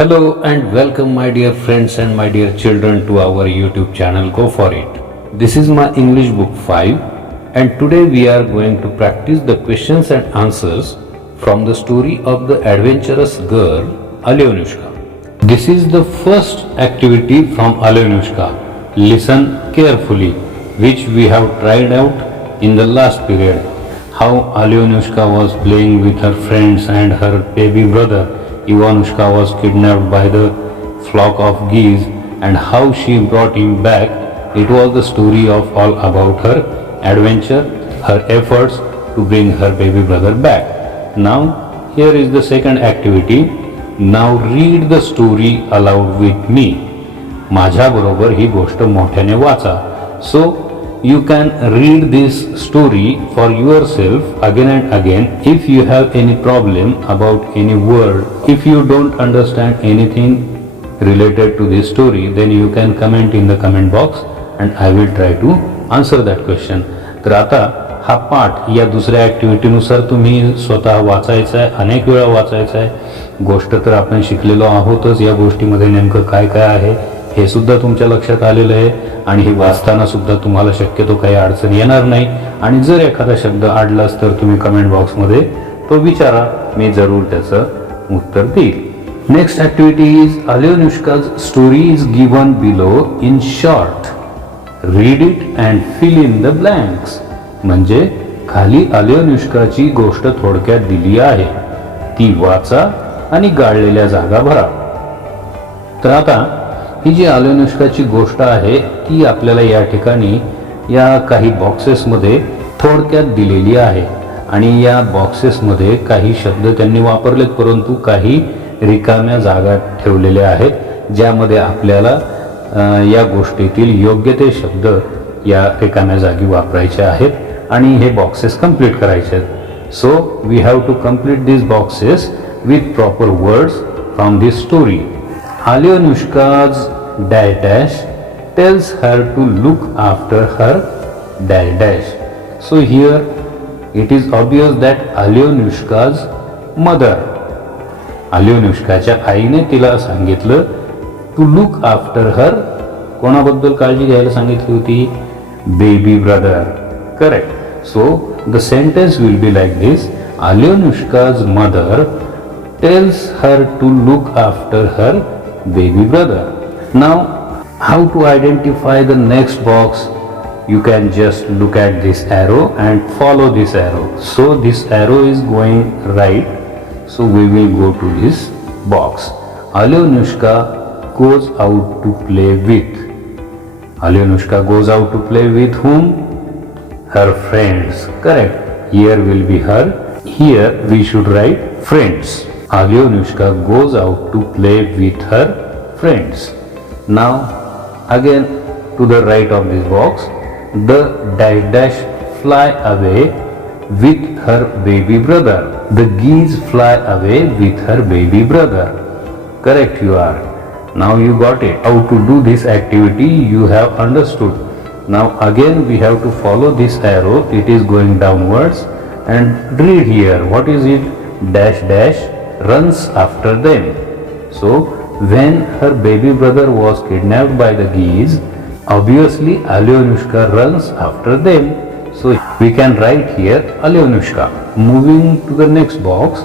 Hello and welcome my dear friends and my dear children to our YouTube channel Go For It. This is my English book 5 and today we are going to practice the questions and answers from the story of the adventurous girl Alyonushka. This is the first activity from Alyonushka. Listen carefully, which we have tried out in the last period. How Alyonushka was playing with her friends and her baby brother Ivanushka was kidnapped by the flock of geese and how she brought him back. It was the story of all about her adventure, her efforts to bring her baby brother back. Now here is the second activity. Now read the story aloud with me. माझ्या बरोबर ही गोष्ट मोठ्याने वाचा. So you can read this story for yourself again and again. If you have any problem about any word, if you don't understand anything related to this story, then you can comment in the comment box and I will try to answer that question. तर आता हा पाठ या दुसऱ्या ॲक्टिव्हिटीनुसार तुम्ही स्वतः वाचायचा आहे, अनेक वेळा वाचायचा आहे. गोष्ट तर आपण शिकलेलो आहोतच, या गोष्टीमध्ये नेमकं काय काय आहे हे सुद्धा तुमच्या लक्षात आलेलं आहे आणि हे वाचताना सुद्धा तुम्हाला शक्यतो काही अडचण येणार नाही. आणि जर एखादा शब्द अडलाच तर तुम्ही कमेंट बॉक्समध्ये तो विचारा, मी जरूर त्याचं उत्तर देईल. Next activity is Alyonushka's story is given below in short. Read it and fill in the blanks. म्हणजे खाली Alyonushkaची गोष्ट थोडक्यात दिली आहे, ती वाचा आणि गाळलेल्या जागा भरा. तर आता ही जी Alyonushkaची गोष्ट आहे ती आपल्याला या ठिकाणी या काही बॉक्सेसमध्ये थोडक्यात दिलेली आहे आणि या बॉक्सेसमध्ये काही शब्द त्यांनी वापरलेत, परंतु काही रिकाम्या जागा ठेवलेल्या आहेत ज्यामध्ये आपल्याला या गोष्टीतील योग्य ते शब्द या रिकाम्या जागी वापरायचे आहेत आणि हे बॉक्सेस कंप्लीट करायचे आहेत. So we have to complete this boxes with proper words from this story. Alyonushka's dash dash tells her to look after her dash dash. So here it is obvious that Alyonushka's mother, Alyonushkaच्या आईने तिला सांगितलं to look after her. कोणाबद्दल काळजी घ्यायला सांगितली होती? Baby brother. Correct. So the sentence will be like this. Alyonushka's mother tells her to look after her baby brother. Now how to identify the next box? You can just look at this arrow and follow this arrow. So this arrow is going right, so we will go to this box. Alyonushka goes out to play with. Alyonushka goes out to play with whom? Her friends. Correct. Here will be her. Here we should write friends. Alyonushka goes out to play with her friends. Now again to the right of this box, the dash dash fly away with her baby brother. The geese fly away with her baby brother. Correct you are. Now you got it. How to do this activity you have understood. Now again we have to follow this arrow. It is going downwards and read here. What is it? Dash dash runs after them. So when her baby brother was kidnapped by the geese, obviously Alyonushka runs after them. So we can write here Alyonushka. Moving to the next box,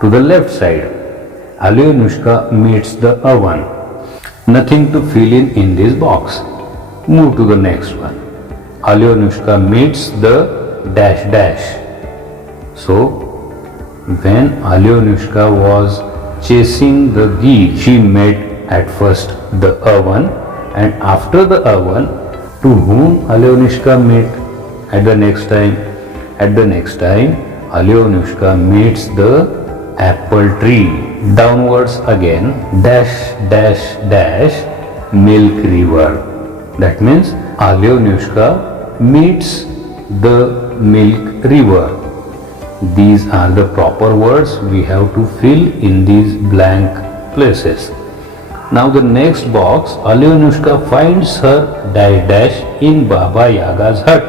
to the left side, Alyonushka meets the oven. Nothing to fill in this box. Move to the next one. Alyonushka meets the dash dash. So when Alyonushka was chasing the geese, she met at first the oven, and after the oven, to whom Alyonushka met at the next time? At the next time, Alyonushka meets the apple tree. Downwards again, dash dash dash milk river. That means Alyonushka meets the milk river. These are the proper words we have to fill in these blank places. Now the next box, Alyonushka finds her dash dash in Baba Yaga's hut.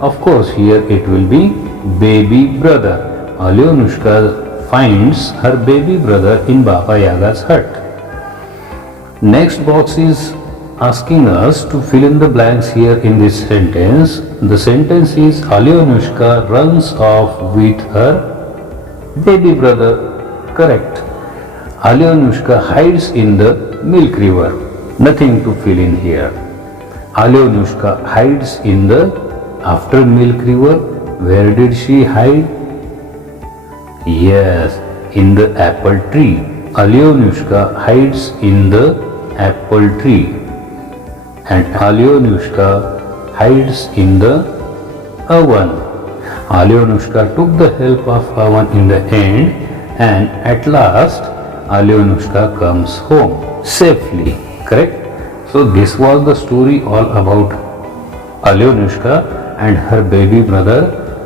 Of course here it will be baby brother. Alyonushka finds her baby brother in Baba Yaga's hut. Next box is asking us to fill in the blanks here in this sentence. The sentence is Alyonushka runs off with her baby brother. Correct. Alyonushka hides in the milk river. Nothing to fill in here. Alyonushka hides in the after milk river. Where did she hide? Yes, in the apple tree. Alyonushka hides in the apple tree. And Alyonushka hides in the oven. Alyonushka took the help of oven in the end, and at last Alyonushka comes home safely. Correct? So this was the story all about Alyonushka and her baby brother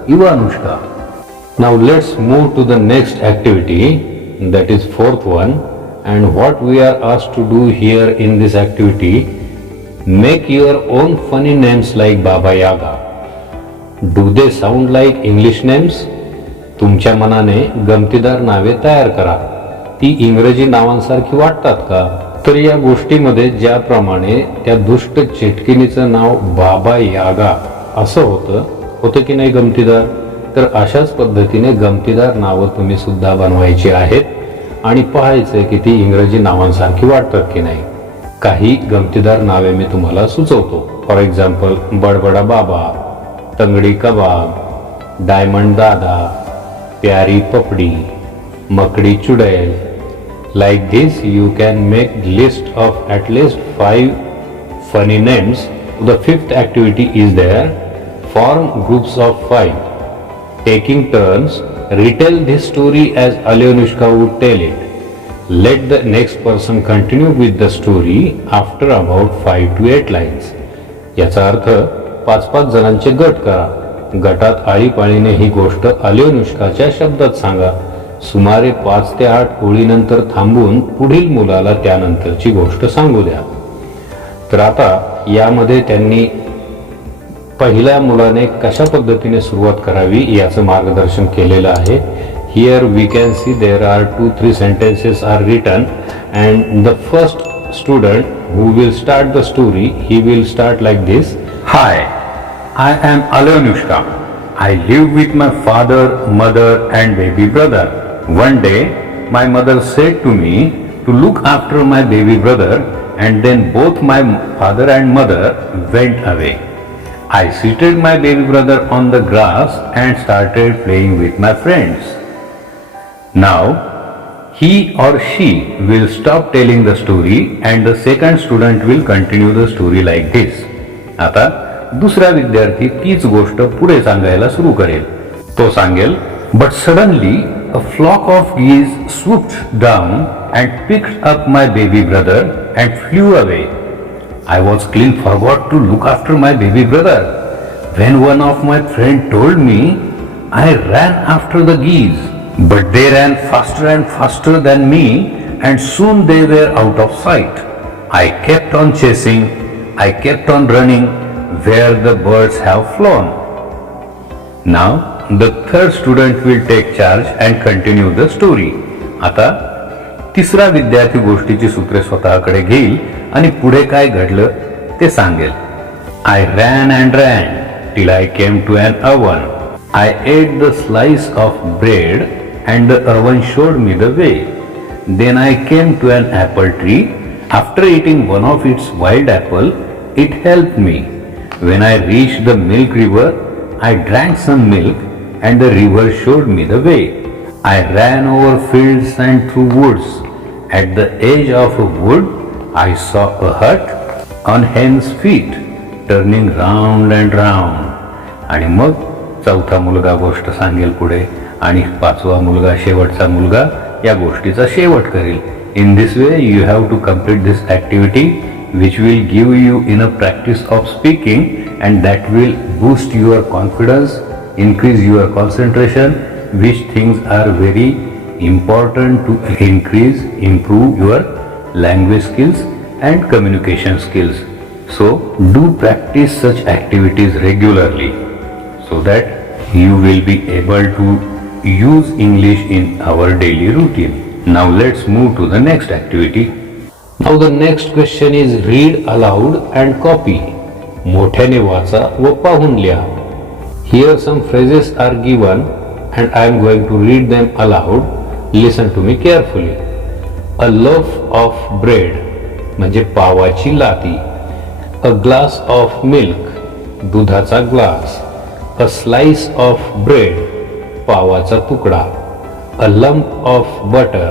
Ivanushka. Now let's move to the next activity, that is fourth one. And what we are asked to do here in this activity, make your own funny names like Baba Yaga. Do they sound like English names? तुमच्या मनाने गमतीदार नावे तयार करा. ती इंग्रजी नावांसारखी वाटतात का? तर या गोष्टीमध्ये ज्याप्रमाणे त्या दुष्ट चेटकिनीचं नाव बाबा यागा असं होतं की नाही गमतीदार, तर अशाच पद्धतीने गमतीदार नावं तुम्ही सुद्धा बनवायची आहेत आणि पाहायचंय की ती इंग्रजी नावांसारखी वाटतात की नाही. काही गमतीदार नावे मी तुम्हाला सुचवतो. फॉर एक्झाम्पल बडबडा बाबा, तंगडी कबाब, डायमंड दादा, प्यारी पपडी, मकडी चुड़ैल. Like this you can make list of at least 5 funny names. The fifth activity is there. Form groups of 5. Taking turns, retell this story as Alyonushka would tell it. Let the next person continue with the story after about 5 to 8 lines. याचा अर्थ 5-5 जणांचे गट करा. गटात आळीपाळीने ही गोष्ट अल्योनुष्काच्या शब्दात सांगा. सुमारे 5 ते 8 ओळीनंतर थांबून पुढील मुलाला त्यानंतरची गोष्ट सांगू द्या. तर आता यामध्ये त्यांनी पहिल्या मुलाने कशा पद्धतीने सुरुवात करावी याचं मार्गदर्शन केलेलं आहे. Here we can see there are 2-3 sentences are written, and the first student who will start the story, he will start like this. Hi, I am Alyonushka. I live with my father, mother and baby brother. One day, my mother said to me to look after my baby brother, and then both my father and mother went away. I seated my baby brother on the grass and started playing with my friends. Now, he or she will stop telling the story and the second student will continue the story like this. आता दुसरा विद्यार्थी तीच गोष्ट पुढे सांगायला सुरू करेल. तो सांगेल, but suddenly a flock of geese swooped down and picked up my baby brother and flew away. I was clean forgot to look after my baby brother. When one of my friends told me, I ran after the geese, but they ran faster and faster than me and soon they were out of sight. I kept on chasing, I kept on running where the birds have flown. Now the third student will take charge and continue the story. आता तिसरा विद्यार्थी गोष्टीची सूत्रे स्वतःकडे घेईल आणि पुढे काय घडलं ते सांगेल. I ran and ran till I came to an oven. I ate the slice of bread and the oven showed me the way. Then I came to an apple tree. After eating one of its wild apple, it helped me. When I reached the milk river, I drank some milk and the river showed me the way. I ran over fields and through woods. At the edge of a wood, I saw a hut on hen's feet, turning round and round. आणि मग चौथा मुलगा गोष्ट सांगेल पुढे आणि पाचवा मुलगा शेवटचा मुलगा या गोष्टीचा शेवट करेल. In this way you have to complete this activity which will give you enough practice of speaking and that will boost your confidence, increase your concentration, which things are very important to improve your language skills and communication skills. So do practice such activities regularly so that you will be able to use English in our daily routine. Now let's move to the next activity. Now the next question is read aloud and copy. मोठ्याने वाचा व पाहून लिहा. Here some phrases are given and I am going to read them aloud. Listen to me carefully. A loaf of bread म्हणजे पावाची लाटी. A glass of milk दुधाचा glass. A slice of bread पावाचा तुकडा. A lump of butter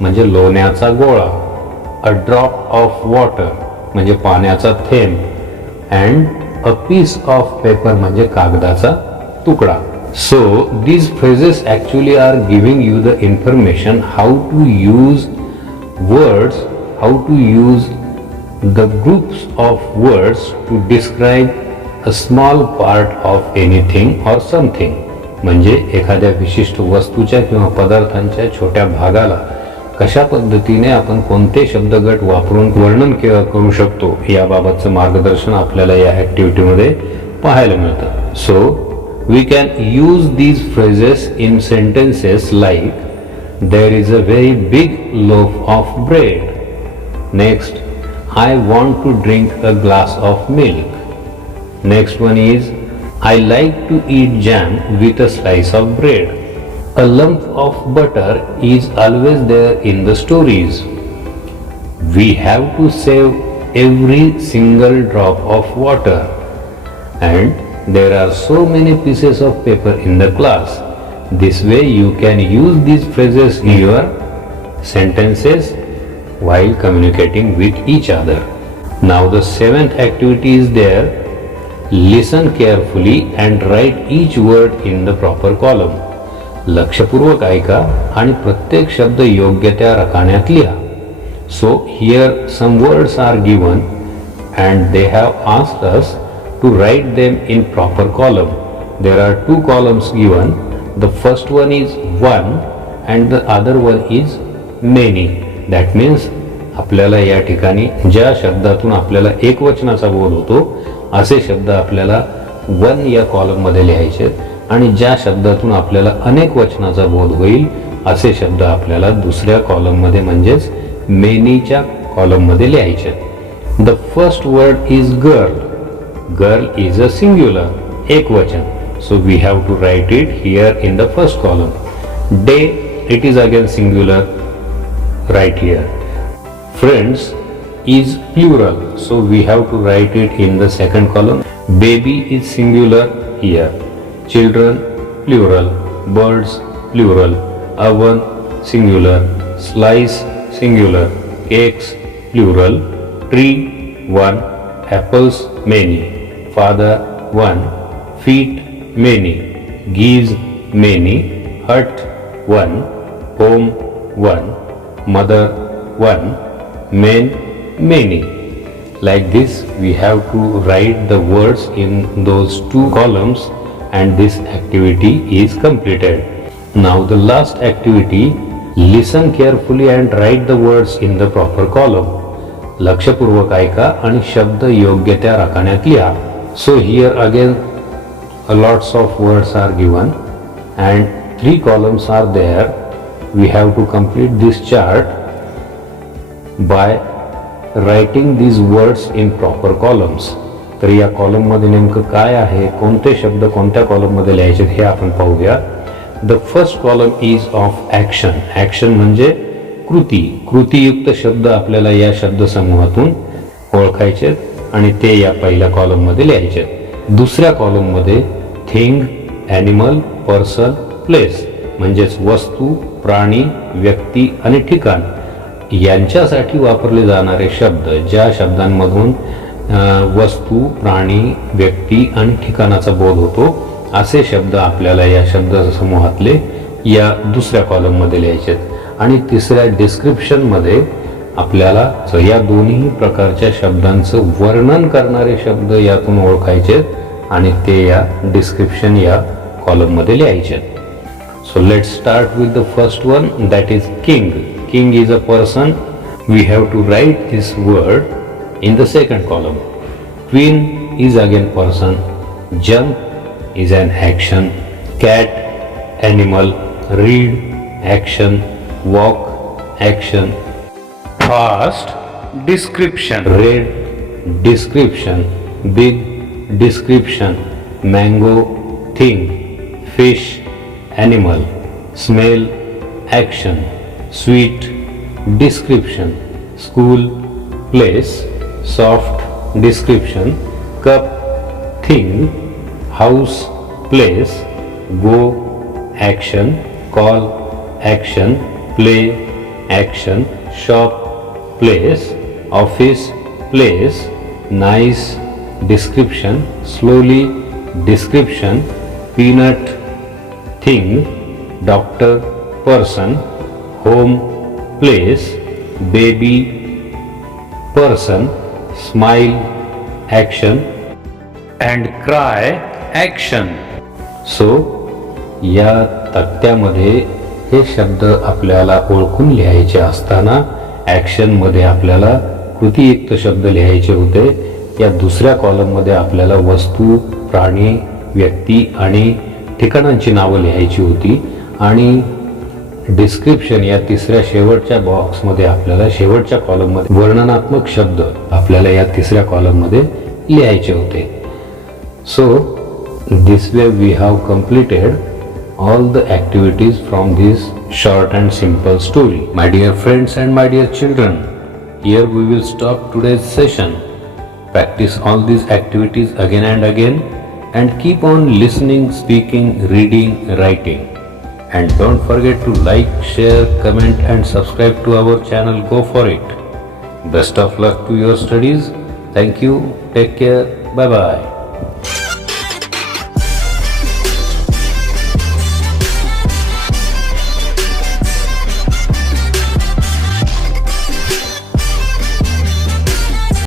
म्हणजे लोण्याचा गोळा. A drop of water म्हणजे पाण्याचा थेंब. And a piece of paper म्हणजे कागदाचा तुकडा. So these phrases actually are giving you the information how to use words, how to use the groups of words to describe a small part of anything or something. म्हणजे एखाद्या विशिष्ट वस्तूच्या किंवा पदार्थांच्या छोट्या भागाला कशा पद्धतीने आपण कोणते शब्दगट वापरून वर्णन करू शकतो याबाबतचं मार्गदर्शन आपल्याला या ॲक्टिव्हिटीमध्ये पाहायला मिळतं. So we can use these phrases in sentences like there is a very big loaf of bread. Next, I want to drink a glass of milk. Next one is I like to eat jam with a slice of bread. A lump of butter is always there in the stories. We have to save every single drop of water. And there are so many pieces of paper in the class. This way you can use these phrases in your sentences while communicating with each other. Now the seventh activity is there. Listen carefully and write each word in the proper column. लक्षपूर्वक ऐका आणि प्रत्येक शब्द योग्य त्या रकान्यात लिहा. So here some words are given and they have asked us to write them in proper column. There are two columns given. The first one is one and the other one is many. That means आपल्याला या ठिकाणी ज्या शब्दातून आपल्याला एकवचनाचा बोध होतो असे शब्द आपल्याला वन या कॉलममध्ये लिहायचे आणि ज्या शब्दातून आपल्याला अनेक वचनाचा बोध होईल असे शब्द आपल्याला दुसऱ्या कॉलममध्ये म्हणजेच मेनीच्या कॉलममध्ये लिहायचे. The first word is girl. Girl is a singular, एक वचन. So we have to write it here in the first column. Day, it is again singular, right here. Friends is plural, so we have to write it in the second column. Baby is singular here. Children plural. Birds plural. Oven singular. Slice singular. Cakes plural. Tree one. Apples many. Father one. Feet many. Geese many. Hut one. Home one. Mother one. Men many. Like this we have to write the words in those two columns and this activity is completed. Now the last activity, listen carefully and write the words in the proper column. लक्षपूर्वक ऐका आणि शब्द योग्य त्या रकान्यात लिहा. So here again lots of words are given and 3 columns are there. We have to complete this chart by writing these words in proper columns. तर या column मध्ये नेमकं काय आहे, कोणते शब्द कोणत्या कॉलम मध्ये लिहायचे हे आपण पाहूया. The first column is of action. Action म्हणजे कृती. कृतीयुक्त शब्द आपल्याला या शब्दसमूहातून ओळखायचे आणि ते या पहिल्या कॉलम मध्ये लिहायचे. दुसऱ्या कॉलम मध्ये थिंग, ॲनिमल, पर्सन, प्लेस म्हणजेच वस्तू, प्राणी, व्यक्ती आणि ठिकाण यांच्यासाठी वापरले जाणारे शब्द, ज्या शब्दांमधून वस्तू, प्राणी, व्यक्ती आणि ठिकाणाचा बोध होतो असे शब्द आपल्याला या शब्दसमूहातले या दुसऱ्या कॉलममध्ये लिहायचे. आणि तिसऱ्या डिस्क्रिप्शनमध्ये आपल्याला या दोन्ही प्रकारच्या शब्दांचं वर्णन करणारे शब्द यातून ओळखायचे आणि ते या डिस्क्रिप्शन या कॉलममध्ये लिहायचे. So let's start with the first one, that is king. King is a person. We have to write this word in the second column. Queen is again person. Jump is an action. Cat, animal, read, action, walk, action. Fast, description, red, description, big, description, mango, thing, fish, animal, smell, action, sweet, description, school, place, soft, description, cup, thing, house, place, go, action, call, action, play, action, shop, place, office, place, nice, description, slowly, description, peanut, thing, doctor, person, home, place, baby, person, smile, action, and cry, action. So या तक्त्यामध्ये हे शब्द आपल्याला ओळखून लिहायचे असताना ॲक्शनमध्ये आपल्याला कृतीयुक्त शब्द लिहायचे होते. या दुसऱ्या कॉलममध्ये आपल्याला वस्तू, प्राणी, व्यक्ती आणि ठिकाणांची नावं लिहायची होती. आणि डिस्क्रिप्शन या तिसऱ्या शेवटच्या बॉक्समध्ये आपल्याला शेवटच्या कॉलममध्ये वर्णनात्मक शब्द आपल्याला या तिसऱ्या कॉलममध्ये लिहायचे होते. सो this way we have completed all the activities from this short and simple story. My dear friends and my dear children, here we will stop today's session. Practice all these activities again and again and keep on listening, speaking, reading, writing. And don't forget to like, share, comment and subscribe to our channel. Go for it. Best of luck to your studies. Thank you. Take care. Bye bye.